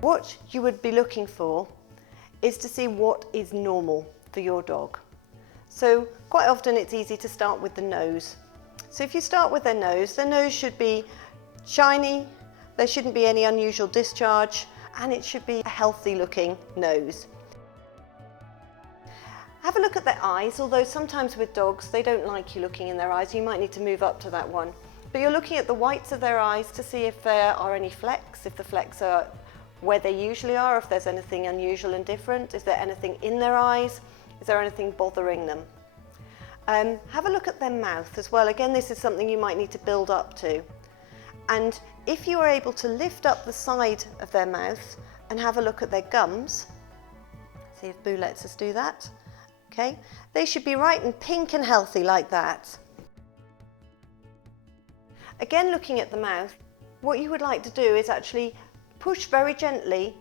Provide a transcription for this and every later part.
What you would be looking for is to see what is normal for your dog. So quite often it's easy to start with the nose. So if you start with their nose should be shiny, there shouldn't be any unusual discharge, and it should be a healthy looking nose. Have a look at their eyes, although sometimes with dogs they don't like you looking in their eyes. You might need to move up to that one. But you're looking at the whites of their eyes to see if there are any flecks, if the flecks are where they usually are, if there's anything unusual and different, is there anything in their eyes, is there anything bothering them. Have a look at their mouth as well. Again, this is something you might need to build up to. And if you are able to lift up the side of their mouth and have a look at their gums, see if Boo lets us do that, okay, they should be right and pink and healthy like that. Again, looking at the mouth, what you would like to do is actually push very gently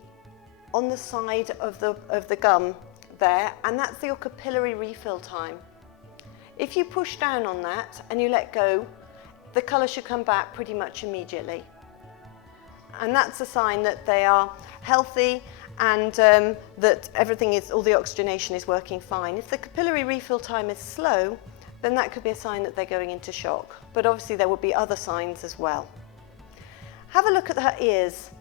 on the side of the gum there, and that's your capillary refill time. If you push down on that and you let go, the colour should come back pretty much immediately. And that's a sign that they are healthy and that all the oxygenation is working fine. If the capillary refill time is slow, then that could be a sign that they're going into shock. But obviously there would be other signs as well. Have a look at her ears.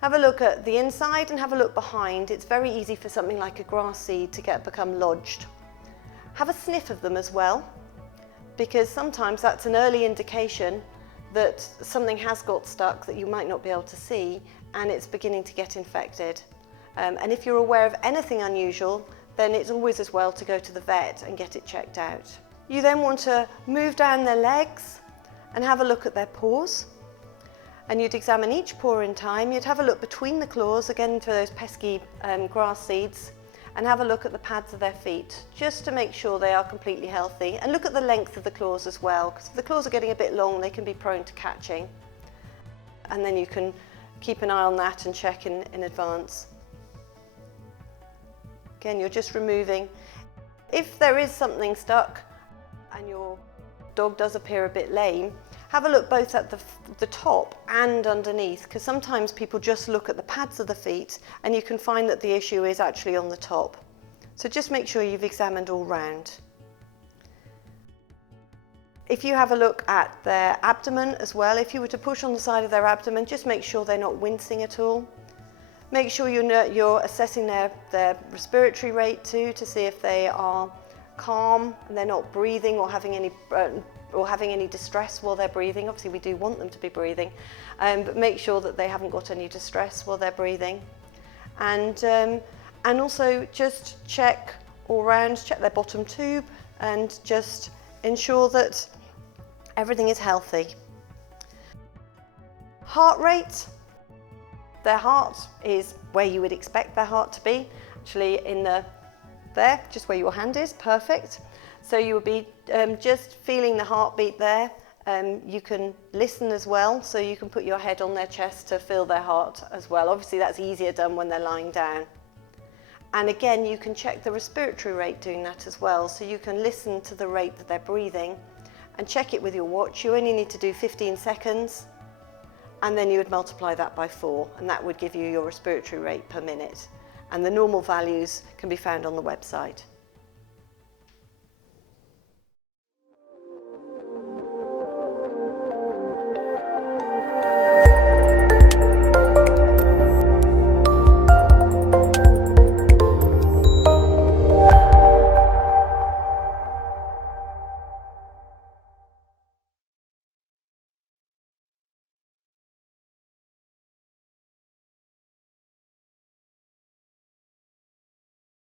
Have a look at the inside and have a look behind. It's very easy for something like a grass seed to become lodged. Have a sniff of them as well, because sometimes that's an early indication that something has got stuck that you might not be able to see, and it's beginning to get infected. And if you're aware of anything unusual, then it's always as well to go to the vet and get it checked out. You then want to move down their legs and have a look at their paws. And you'd examine each paw in time. You'd have a look between the claws, again for those pesky grass seeds, and have a look at the pads of their feet, just to make sure they are completely healthy. And look at the length of the claws as well, because if the claws are getting a bit long, they can be prone to catching. And then you can keep an eye on that and check in advance. Again, you're just removing. If there is something stuck and your dog does appear a bit lame, have a look both at the top and underneath, because sometimes people just look at the pads of the feet and you can find that the issue is actually on the top. So just make sure you've examined all round. If you have a look at their abdomen as well, if you were to push on the side of their abdomen, just make sure they're not wincing at all. Make sure you're assessing their respiratory rate too, to see if they are calm and they're not breathing or having any distress while they're breathing. Obviously we do want them to be breathing, but make sure that they haven't got any distress while they're breathing. And also just check all round, check their bottom tube and just ensure that everything is healthy. Heart rate. Their heart is where you would expect their heart to be, actually there, just where your hand is, perfect. So you will be just feeling the heartbeat there. You can listen as well, so you can put your head on their chest to feel their heart as well. Obviously that's easier done when they're lying down. And again, you can check the respiratory rate doing that as well, so you can listen to the rate that they're breathing and check it with your watch. You only need to do 15 seconds, and then you would multiply that by 4, and that would give you your respiratory rate per minute. And the normal values can be found on the website.